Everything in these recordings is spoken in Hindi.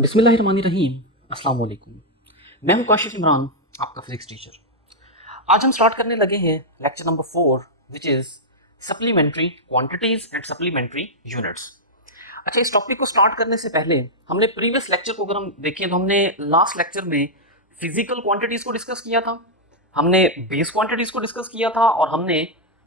बिस्मिल्लाहिर्रहमानिर्रहीम। अस्सलाम वालेकुम। मैं हूं काशिफ इमरान, आपका फिजिक्स टीचर। आज हम स्टार्ट करने लगे हैं lecture number 4 which is supplementary quantities and supplementary units. अच्छा, इस टॉपिक को स्टार्ट करने से पहले हमने प्रीवियस लेक्चर को अगर हम देखें तो हमने लास्ट लेक्चर में फिजिकल क्वांटिटीज को डिस्कस किया था, हमने बेस क्वांटिटीज को डिस्कस किया था और हमने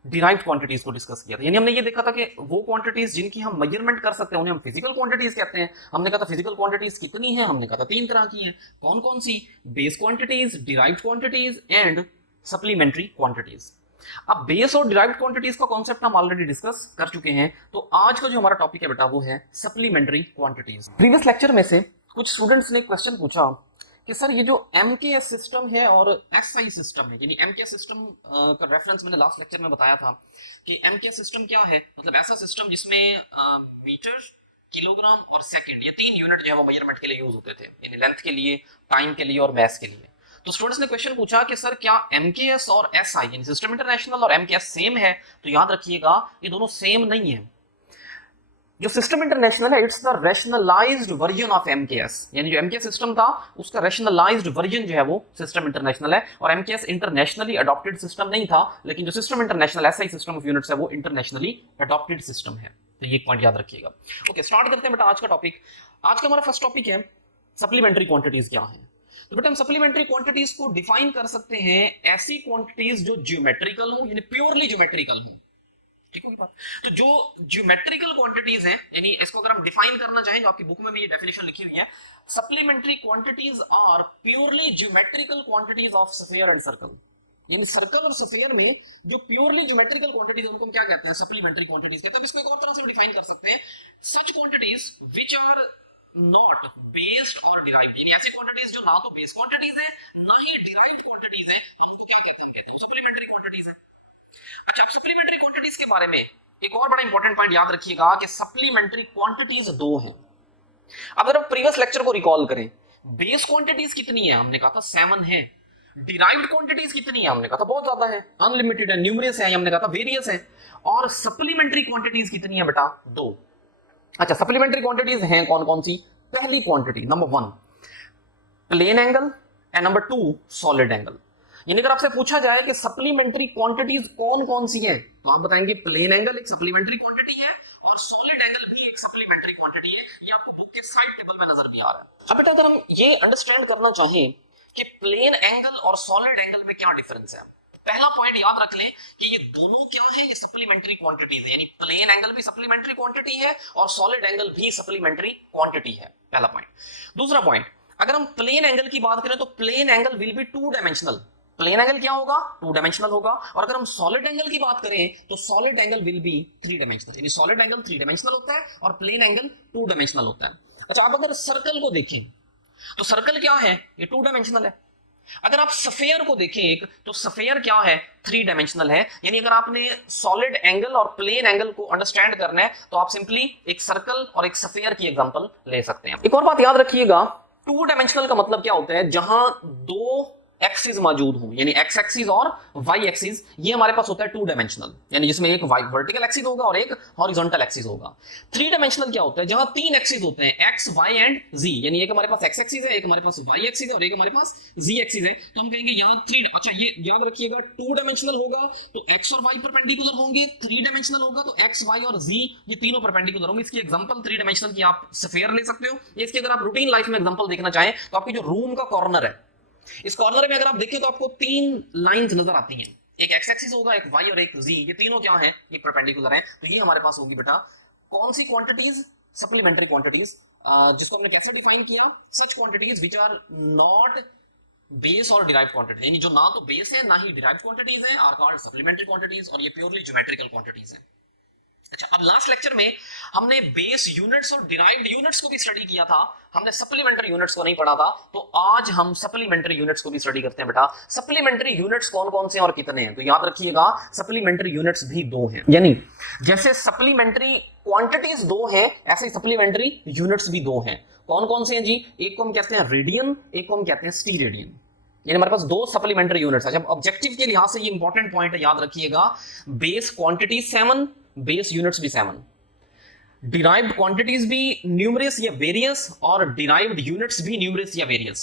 डिराइव्ड क्वांटिटीज को डिस्कस किया था। यानी हमने ये देखा था कि वो क्वांटिटीज जिनकी हम मेजरमेंट कर सकते हैं उन्हें हम फिजिकल क्वांटिटीज कहते हैं। हमने कहा था फिजिकल क्वांटिटीज कितनी है, हमने कहा था 3 तरह की हैं। कौन कौन सी? Base quantities, derived quantities and supplementary quantities. अब बेस और डिराइव्ड क्वांटिटीज का कॉन्सेप्ट हम ऑलरेडी डिस्कस कर चुके हैं, तो आज का जो हमारा टॉपिक है बेटा वो है सप्लीमेंट्री क्वांटिटीज। प्रीवियस लेक्चर में से कुछ स्टूडेंट्स ने क्वेश्चन पूछा कि सर ये जो MKS सिस्टम है और SI सिस्टम है, यानी MKS सिस्टम का रेफरेंस मैंने लास्ट लेक्चर में बताया था कि MKS सिस्टम क्या है, मतलब ऐसा सिस्टम जिसमें मीटर, किलोग्राम और सेकंड, ये 3 यूनिट जो है वो मेजरमेंट के लिए यूज होते थे, यानी लेंथ के लिए, टाइम के लिए और मास के लिए। तो स्टूडेंट्स ने क्वेश्चन पूछा कि सर क्या MKS और SI यानी सिस्टम इंटरनेशनल और MKS सेम है? तो याद रखिएगा ये दोनों सेम नहीं है। जो सिस्टम इंटरनेशनल है it's the rationalised version of MKS, यानी जो MKS सिस्टम था उसका रैशनलाइज्ड वर्जन जो है वो सिस्टम इंटरनेशनल है, और MKS इंटरनेशनली अडॉप्टेड सिस्टम नहीं था, लेकिन जो system international SI system of units है वो इंटरनेशनली अडॉप्टेड सिस्टम है। तो ये पॉइंट याद रखिएगा। ओके, स्टार्ट करते हैं बेटा आज का टॉपिक। आज का हमारा फर्स्ट टॉपिक है सप्लीमेंट्री क्वांटिटीज क्या है। तो बेटा हम सप्लीमेंट्री क्वांटिटीज को डिफाइन कर सकते हैं ऐसी क्वांटिटीज जो ज्योमेट्रिकल हो, यानी प्योरली ज्योमेट्रिकल हो। ठीक होगी बात? तो जो ज्योमेट्रिकल क्वांटिटीज हैं, यानी इसको अगर हम डिफाइन करना चाहें, जो आपकी बुक में भी ये डेफिनेशन लिखी हुई है, supplementary quantities are purely geometrical quantities of sphere and circle. यानी सर्कल और स्फीयर में जो प्योरली ज्योमेट्रिकल क्वांटिटीज उनको हम क्या कहते हैं? सप्लीमेंट्री क्वांटिटीज कहते हैं। इसको एक और तरह से डिफाइन कर सकते हैं, such quantities which are not based और डिराइव्ड, यानी ऐसी क्वांटिटीज जो ना तो बेस क्वांटिटीज है ना ही डिराइव्ड क्वांटिटीज है, हम उनको क्या कहते हैं? कहते हैं सप्लीमेंट्री क्वांटिटीज है। अच्छा, अब सप्लीमेंट्री क्वांटिटीज के बारे में एक और बड़ा इंपॉर्टेंट पॉइंट याद रखिएगा कि सप्लीमेंट्री क्वांटिटीज 2 हैं। अगर आप प्रीवियस लेक्चर को रिकॉल करें, बेस क्वांटिटीज कितनी है? हमने कहा था 7 है। डिराइव्ड क्वांटिटीज कितनी है? हमने कहा था बहुत ज्यादा है, अनलिमिटेड है, न्यूमरस है, हमने कहा था वेरियस है। और सप्लीमेंट्री क्वांटिटीज कितनी है बेटा? 2। अच्छा, सप्लीमेंट्री क्वांटिटीज हैं कौन कौन सी? पहली quantity number 1 plane angle and number 2 solid angle. यानी अगर आपसे पूछा जाए कि सप्लीमेंट्री क्वांटिटीज कौन कौन सी है, तो आप बताएंगे प्लेन एंगल एक सप्लीमेंट्री क्वांटिटी है और सॉलिड एंगल भी एक सप्लीमेंट्री क्वांटिटी है। ये आपको बुक के साइड टेबल में नजर भी आ रहा है। अब बेटा अगर हम ये अंडरस्टैंड करना चाहें कि प्लेन एंगल और सॉलिड एंगल में क्या डिफरेंस है, पहला पॉइंट याद रख लें कि ये दोनों क्या है? ये सप्लीमेंट्री क्वांटिटीज है, यानी प्लेन एंगल भी सप्लीमेंट्री क्वांटिटी है और सॉलिड एंगल भी सप्लीमेंट्री क्वांटिटी है, पहला पॉइंट। दूसरा पॉइंट, अगर हम प्लेन एंगल की बात करें तो plane angle will be 2 dimensional. Plane angle क्या होगा? 2 डायमेंशनल होगा। और अगर हम सॉलिड एंगल की बात करें तो solid angle will B 3 dimensional, यानी सॉलिड एंगल 3 डायमेंशनल होता है और प्लेन एंगल 2 डायमेंशनल होता है। अच्छा, आप अगर सर्कल को देखें तो सर्कल क्या है? ये 2 डायमेंशनल है। अगर आप स्फीयर को देखें एक, तो स्फीयर क्या है? 3 डायमेंशनल है। यानी अगर आपने सॉलिड एंगल और प्लेन एंगल को अंडरस्टैंड करना है तो आप सिंपली एक सर्कल और एक स्फीयर की एग्जांपल ले सकते हैं। एक और बात याद रखिएगा, 2 डायमेंशनल का मतलब क्या होता है? जहां 2 एक्सिस मौजूद हो, यानी एक्स एक्सिस और वाई एक्सिस, ये हमारे पास होता है 2 डायमेंशनल, यानी जिसमें एक वर्टिकल एक्सिस होगा और एक हॉरिजॉन्टल एक्सिस होगा। 3 डायमेंशनल क्या होता है? जहां 3 एक्सिस होते हैं, एक्स, वाई एंड जी, यानी एक हमारे पास एक्स एक्सिस है, एक हमारे पास वाई एक्सिस है और एक हमारे पास जी एक्सिस है। तो हम कहेंगे यहाँ 3। अच्छा, ये याद रखिएगा 2 डायमेंशनल होगा तो एक्स और वाई परपेंडिकुलर होंगे, 3 डायमेंशनल होगा तो एक्स, वाई और जी ये तीनों परपेंडिकुलर होंगे। इसकी एग्जांपल 3 डायमेंशनल की आप स्फीयर ले सकते हो। इसकी अगर आप रूटीन लाइफ में एग्जांपल देखना चाहें तो आपकी जो रूम का कॉर्नर है, इस कॉर्नर में अगर आप देखें तो आपको 3 लाइंस नजर आती हैं, एक एक्स एक्सिस होगा, एक वाई और एक जी, ये तीनों क्या हैं? ये परपेंडिकुलर हैं। तो ये हमारे पास होगी बेटा कौन सी क्वांटिटीज? सप्लीमेंट्री क्वांटिटीज, जिसको हमने कैसे डिफाइन किया? Such quantities which are not base और डिराइव्ड क्वांटिटीज, यानी जो ना तो बेस है ना ही डिराइव्ड क्वांटिटीज है, आर कॉल्ड सप्लीमेंट्री क्वांटिटीज, और ये प्योरली ज्योमेट्रिकल क्वांटिटीज है। अच्छा, अब लास्ट लेक्चर में हमने बेस यूनिट्स और डिराइव्ड यूनिट्स को भी स्टडी किया था, हमने सप्लीमेंट्री यूनिट्स को नहीं पढ़ा था। तो आज हम सप्लीमेंट्री यूनिट्स को भी स्टडी करते हैं बेटा। सप्लीमेंट्री यूनिट्स कौन कौन से और कितने हैं? तो याद रखिएगा सप्लीमेंट्री यूनिट्स भी 2 हैं, यानी जैसे सप्लीमेंट्री क्वांटिटीज 2 हैं ऐसे सप्लीमेंट्री यूनिट्स भी 2 हैं। कौन कौन से हैं जी? एक को हम कहते हैं रेडियन, एक को हम कहते हैं स्टीरेडियन, यानी हमारे पास 2 सप्लीमेंट्री यूनिट्स है। जब ऑब्जेक्टिव के लिहाज से ये इंपॉर्टेंट पॉइंट है, याद रखिएगा बेस क्वांटिटी 7, बेस यूनिट्स भी 7। डिराइव्ड क्वांटिटीज भी न्यूमरस या वेरियस और डिराइव्ड यूनिट्स भी न्यूमरस या वेरियस।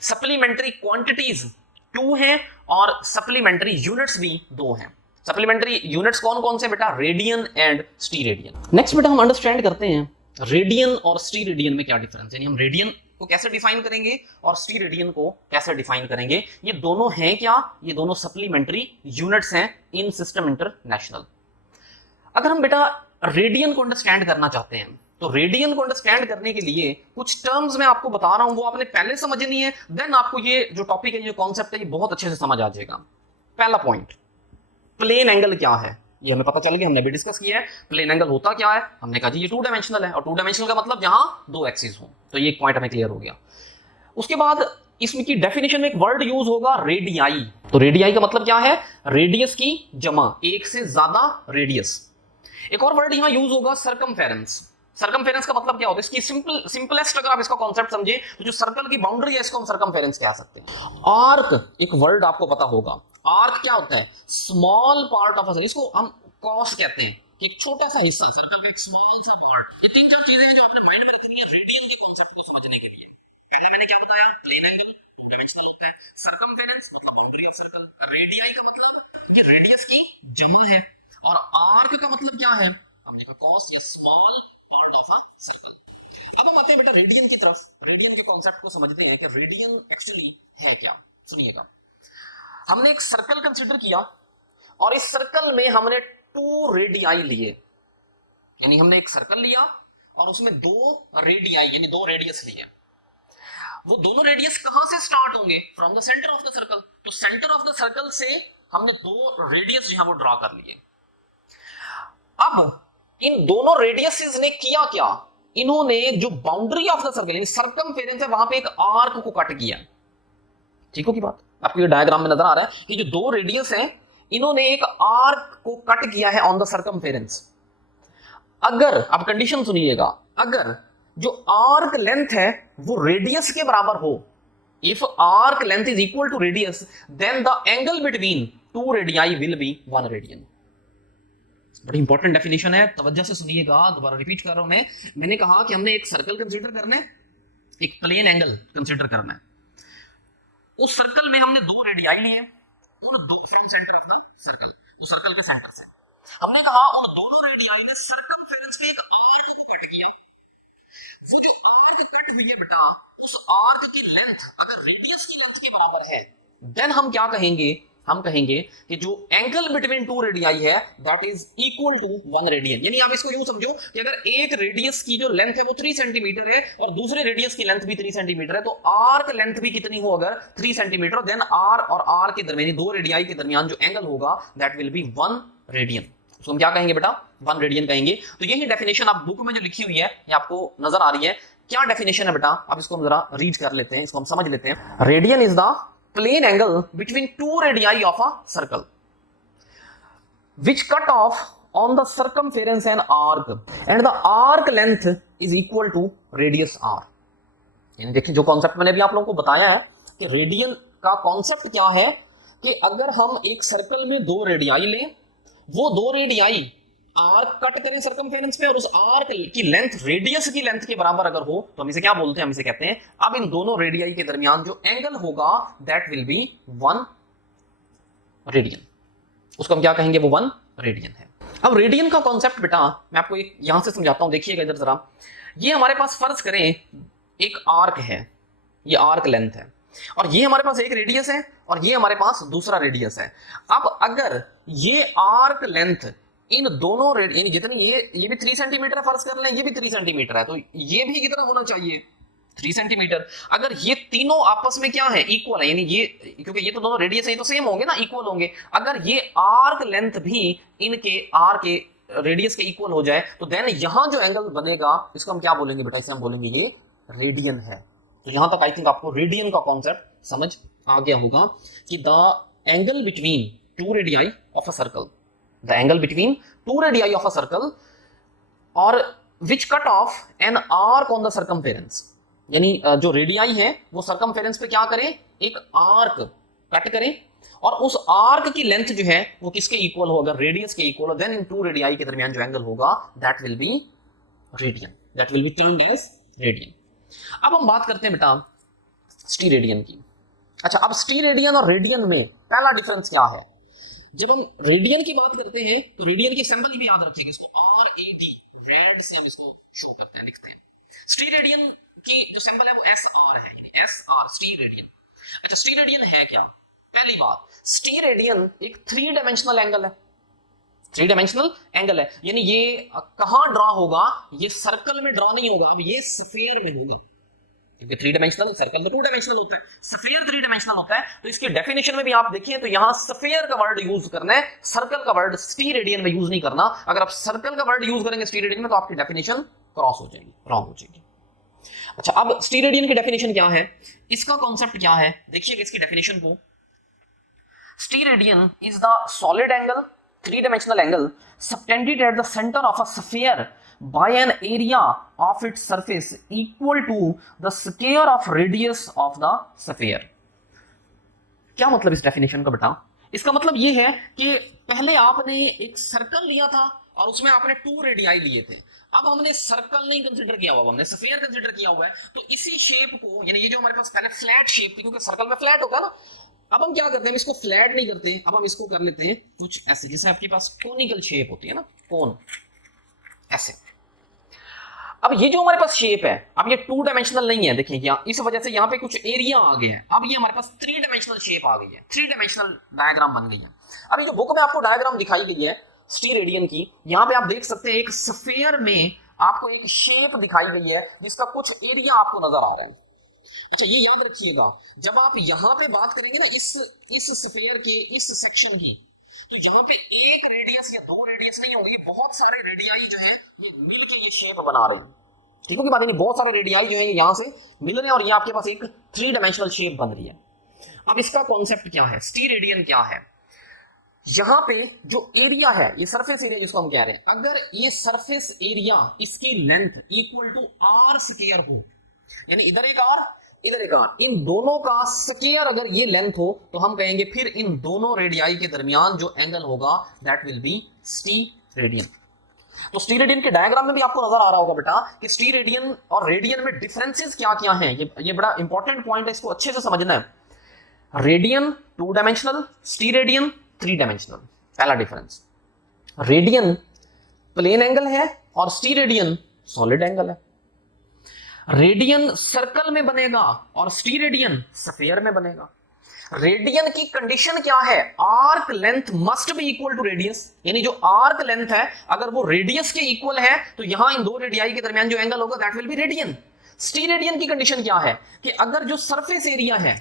सप्लीमेंट्री क्वांटिटीज 2 हैं और सप्लीमेंट्री यूनिट्स भी 2 हैं। सप्लीमेंट्री यूनिट्स कौन कौन से बेटा? Radian and स्टीरेडियन। नेक्स्ट बेटा हम अंडरस्टैंड करते हैं रेडियन और स्टीरेडियन में क्या डिफरेंस है, यानी हम रेडियन को कैसे डिफाइन करेंगे और स्टीरेडियन को कैसे डिफाइन करेंगे। ये दोनों हैं क्या? ये दोनों सप्लीमेंट्री यूनिट्स हैं इन सिस्टम इंटरनेशनल। अगर हम बेटा रेडियन को अंडरस्टैंड करना चाहते हैं तो रेडियन को अंडरस्टैंड करने के लिए कुछ टर्म्स मैं आपको बता रहा हूं, वो आपने पहले समझनी है, देन आपको ये जो टॉपिक है, ये कॉन्सेप्ट है, ये बहुत अच्छे से समझ आ जाएगा। पहला पॉइंट, प्लेन एंगल क्या है, ये हमें पता चल गया, हमने भी डिस्कस किया है। प्लेन एंगल होता क्या है? हमने कहा जी ये 2 डायमेंशनल है, और 2 डायमेंशनल का मतलब जहां 2 एक्सिस हो, तो ये एक पॉइंट हमें क्लियर हो गया। उसके बाद इसमें की डेफिनेशन में एक वर्ड यूज होगा रेडियाई। तो रेडियाई का मतलब क्या है? रेडियस की जमा, एक से ज्यादा रेडियस। एक और वर्ड यहां यूज होगा सरकमफेरेंस। सरकमफेरेंस का मतलब क्या होता है? इसकी सिंपलेस्ट अगर आप इसका कॉन्सेप्ट समझे तो जो सर्कल की बाउंड्री है इसको हम सरकमफेरेंस कह सकते हैं। आर्क एक वर्ड आपको पता होगा। आर्क क्या होता है? Small part of a circle, इसको हम कॉस कहते हैं कि एक छोटा सा हिस्सा, सर्कल का एक स्मॉल सा पार्ट। ये 3-4 चीजें हैं जो आपने माइंड में रखनी है रेडियन के कॉन्सेप्ट को समझने के लिए। पहला मैंने क्या बताया? प्लेन एंगल 2 डायमेंशनल होता है। सरकमफेरेंस मतलब बाउंड्री ऑफ सर्कल। रेडियाई का मतलब ये रेडियस की जमा है, और आर्क का मतलब क्या है? हमने कहा कॉस या small part of a circle. अब हम आते हैं बेटा रेडियन की तरफ। रेडियन के कॉन्सेप्ट को समझते हैं कि रेडियन एक्चुअली है क्या। सुनिएगा, हमने एक सर्कल कंसीडर किया और इस सर्कल में हमने 2 रेडियाई लिए, यानी हमने एक सर्कल लिया और उसमें 2 रेडियाई यानी 2 रेडियस लिए। वो दोनों रेडियस कहां से स्टार्ट होंगे? From the centre of the circle. तो सेंटर ऑफ द सर्कल से हमने 2 रेडियस जो है वो ड्रॉ कर लिए। अब इन दोनों रेडियसेस ने किया क्या? इन्होंने जो बाउंड्री ऑफ द सर्कल यानी सर्कमफेरेंस है वहां पे एक आर्क को कट किया। ठीक हो की बात? आपको ये डायग्राम में नजर आ रहा है कि जो 2 रेडियस हैं इन्होंने एक आर्क को कट किया है ऑन द सर्कमफेरेंस। अगर आप कंडीशन सुनिएगा, अगर जो आर्क लेंथ है वो रेडियस के बराबर हो, if arc length is equal to radius, then the angle between 2 radii will be 1 radian. बड़ी इंपॉर्टेंट डेफिनेशन है, तवज्जो से सुनिएगा, दोबारा रिपीट कर रहा हूं मैंने कहा कि हमने एक सर्कल कंसीडर करना है, एक प्लेन एंगल कंसीडर करना है। उस सर्कल में हमने 2 रेडियाई लिए, उन दो from centre of the circle, उस सर्कल के सेंटर से हमने कहा उन दोनों रेडियाई ने सर्कमफेरेंस के एक आर्क को कट किया। वो जो आर्क कट हुई है बेटा, उस आर्क की लेंथ अगर रेडियस की लेंथ के बराबर है, देन हम क्या कहेंगे? हम कहेंगे कि जो एंगल बिटवीन 2 रेडियाई है that is equal to 1 radian. यानी आप इसको यूं समझो कि अगर एक रेडियस की जो लेंथ है वो 3 सेंटीमीटर है और दूसरे रेडियस की लेंथ भी 3 सेंटीमीटर है, तो आर्क लेंथ भी कितनी हो? अगर 3 सेंटीमीटर, देन आर और आर के दरमियान, 2 रेडियाई के दरमियान जो एंगल होगा दैट विल बी 1 रेडियन। तो हम क्या कहेंगे बेटा? 1 रेडियन कहेंगे। तो यही डेफिनेशन आप बुक में जो लिखी हुई है ये आपको नजर आ रही है। क्या डेफिनेशन है बेटा? आप इसको जरा रीड कर लेते हैं, इसको हम समझ लेते हैं। Radian is the plane angle between 2 radii of a circle which cut off on the circumference an arc and the arc length is equal to radius r। यानी देखिए जो कॉन्सेप्ट मैंने अभी आप लोगों को बताया है कि रेडियन का कॉन्सेप्ट क्या है कि अगर हम एक सर्कल में 2 रेडियाई लें, वो 2 रेडियाई आर्क कट करें सर्कमफेरेंस पे और उस आर्क की लेंथ रेडियस की लेंथ के बराबर अगर हो, तो हम इसे क्या बोलते हैं? हम इसे कहते हैं, अब इन दोनों रेडियाई के दरमियान जो एंगल होगा दैट विल बी 1 रेडियन। उसको हम क्या कहेंगे? वो 1 रेडियन है। अब रेडियन का कॉन्सेप्ट बेटा मैं आपको एक यहां से समझाता हूं, देखिएगा इधर जरा। ये हमारे पास फर्ज करें एक आर्क है, ये आर्क लेंथ है, और ये हमारे पास एक रेडियस है और ये हमारे पास दूसरा रेडियस है। अब अगर ये आर्क लेंथ इन दोनों यानी जितनी ये भी 3 सेंटीमीटर फर्ज कर लें, ये भी 3 सेंटीमीटर है, तो ये भी कितना होना चाहिए? 3 सेंटीमीटर। अगर ये तीनों आपस में क्या है? इक्वल है, यानी ये क्योंकि ये तो दोनों रेडियस है तो सेम होंगे ना, इक्वल होंगे। अगर ये आर्क लेंथ भी इनके आर के रेडियस के इक्वल हो जाए, तो देन यहां जो एंगल बनेगा इसको हम क्या बोलेंगे बेटा? इसे हम बोलेंगे ये रेडियन है। तो यहां तक आई थिंक आपको रेडियन का कॉन्सेप्ट समझ आ गया होगा कि the angle between 2 radii of a circle, the angle between 2 radii of a circle or which cut off an arc on the circumference। यानी जो रेडियाई है वो सर्कमफेरेंस पे क्या करें? एक आर्क कट करें, और उस आर्क की लेंथ जो है वो किसके इक्वल होगा? रेडियस के इक्वल हो। देन इन 2 रेडियाई के दरमियान जो एंगल होगा that will be radian, that will be termed as radian. अब हम बात करते हैं बेटा स्टीरेडियन की। अच्छा, अब स्टीरेडियन और रेडियन में पहला डिफरेंस क्या है? जब हम रेडियन की बात करते हैं तो रेडियन की सिंबल भी याद रखेंगे, इसको RAD, रेड से हम इसको शो करते हैं, लिखते हैं। स्टीरेडियन की जो सिंबल है वो SR है, यानी SR स्टीरेडियन। अच्छा, स्टीरेडियन है क्या? पहली बात, स्टीरेडियन एक 3 डायमेंशनल एंगल है, 3 डायमेंशनल एंगल है, यानी ये कहां ड्रा होगा? ये सर्कल में ड्रा नहीं होगा, अब ये स्फीयर में होगा, क्योंकि 3 डायमेंशनल, सर्कल तो 2 डायमेंशनल होता है, स्फीयर 3 डायमेंशनल होता है। तो इसकी डेफिनेशन में भी आप देखिए तो यहां स्फीयर का वर्ड यूज करना है, सर्कल का वर्ड स्टीरेडियन में यूज नहीं करना। अगर आप सर्कल का वर्ड यूज करेंगे स्टीरेडियन में तो आपकी डेफिनेशन क्रॉस हो जाएगी, रॉन्ग हो जाएगी। अच्छा, अब स्टीरेडियन की डेफिनेशन क्या है, इसका कॉन्सेप्ट क्या है, देखिएगा इसकी डेफिनेशन को। Steradian is the solid angle, 3 dimensional angle subtended at the center of a sphere by an area of its surface equal to the square of radius of the sphere। क्या मतलब इस डेफिनेशन का बेटा? इसका मतलब ये है कि पहले आपने एक सर्कल लिया था और उसमें आपने 2 रेडियाई लिए थे। अब हमने सर्कल नहीं कंसीडर किया हुआ, हमने स्फीयर कंसीडर किया हुआ है। तो इसी शेप को, यानी ये जो हमारे पास पहले फ्लैट शेप थी, क्योंकि सर्कल में फ्लैट होता है ना, अब हम क्या करते हैं, इसको फ्लैट नहीं करते, अब हम इसको कर लेते हैं कुछ ऐसे, जैसे आपके पास कोनिकल शेप होती है ना, कोन, ऐसे। अब ये जो हमारे पास शेप है, अब ये 2 डायमेंशनल नहीं है, देखिए यहाँ इस वजह से यहाँ पे कुछ एरिया आ गया है। अब ये हमारे पास 3 डायमेंशनल शेप आ गई है, 3 डायमेंशनल डायग्राम बन गई है। अब ये जो बुक में आपको डायग्राम दिखाई गई है स्टीरेडियन की, यहाँ पे आप देख सकते हैं एक स्फीयर में आपको एक शेप दिखाई गई है जिसका कुछ एरिया आपको नजर आ रहा है। अच्छा, ये याद रखिएगा, जब आप यहां पे बात करेंगे ना इस स्फीयर के इस सेक्शन की, तो यहाँ पे एक रेडियस या 2 रेडियस नहीं होंगे, ये बहुत सारे रेडियाई जो है ये मिलके ये शेप बना रहे हैं। ठीक है कि बात नहीं, बहुत सारे रेडियाई जो है यहाँ से मिल रहे हैं और ये आपके पास एक 3 डायमेंशनल शेप बन रही है। अब इसका कॉन्सेप्ट क्या है, स्टीरेडियन क्या है? यहाँ पे जो एरिया है, ये सरफेस एरिया जिसको हम कह रहे हैं, अगर ये सरफेस एरिया इसकी length equal to R square हो, यानी इधर एक R इधर एक R, इन दोनों का स्क्वायर अगर ये लेंथ हो, तो हम कहेंगे फिर इन दोनों रेडियाई के दरमियान जो एंगल होगा दैट विल बी स्टीरेडियन। तो स्टीरेडियन के डायग्राम में भी आपको नजर आ रहा होगा बेटा कि स्टीरेडियन और रेडियन में डिफरेंसेस क्या क्या हैं। ये बड़ा इंपॉर्टेंट पॉइंट है, इसको अच्छे से समझना है। Radian 2 dimensional, steradian 3 dimensional. पहला डिफरेंस, रेडियन प्लेन एंगल है और स्टीरेडियन सॉलिड एंगल है। रेडियन सर्कल में बनेगा और स्टीरेडियन स्फीयर में बनेगा। रेडियन की कंडीशन क्या है, arc length must be equal to radius, यानी जो आर्क लेंथ है अगर वो रेडियस के इक्वल है तो यहां इन 2 रेडियाई के दरमियान जो एंगल होगा दैट विल बी रेडियन। स्टीरेडियन की कंडीशन क्या है कि अगर जो सरफेस एरिया है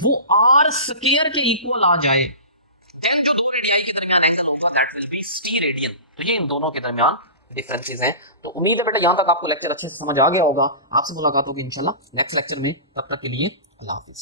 वो आर स्क्वायर के इक्वल आ जाए, देन जो 2 रेडियाई के दरमियान एंगल होगा दैट विल बी स्टीरेडियन। तो ये इन दोनों के दरमियान डिफरेंसेस हैं। तो उम्मीद है बेटा यहां तक आपको लेक्चर अच्छे से समझ आ गया होगा। आपसे मुलाकात होगी इंशाल्लाह नेक्स्ट लेक्चर में, तब तक के लिए अल्लाह हाफिज।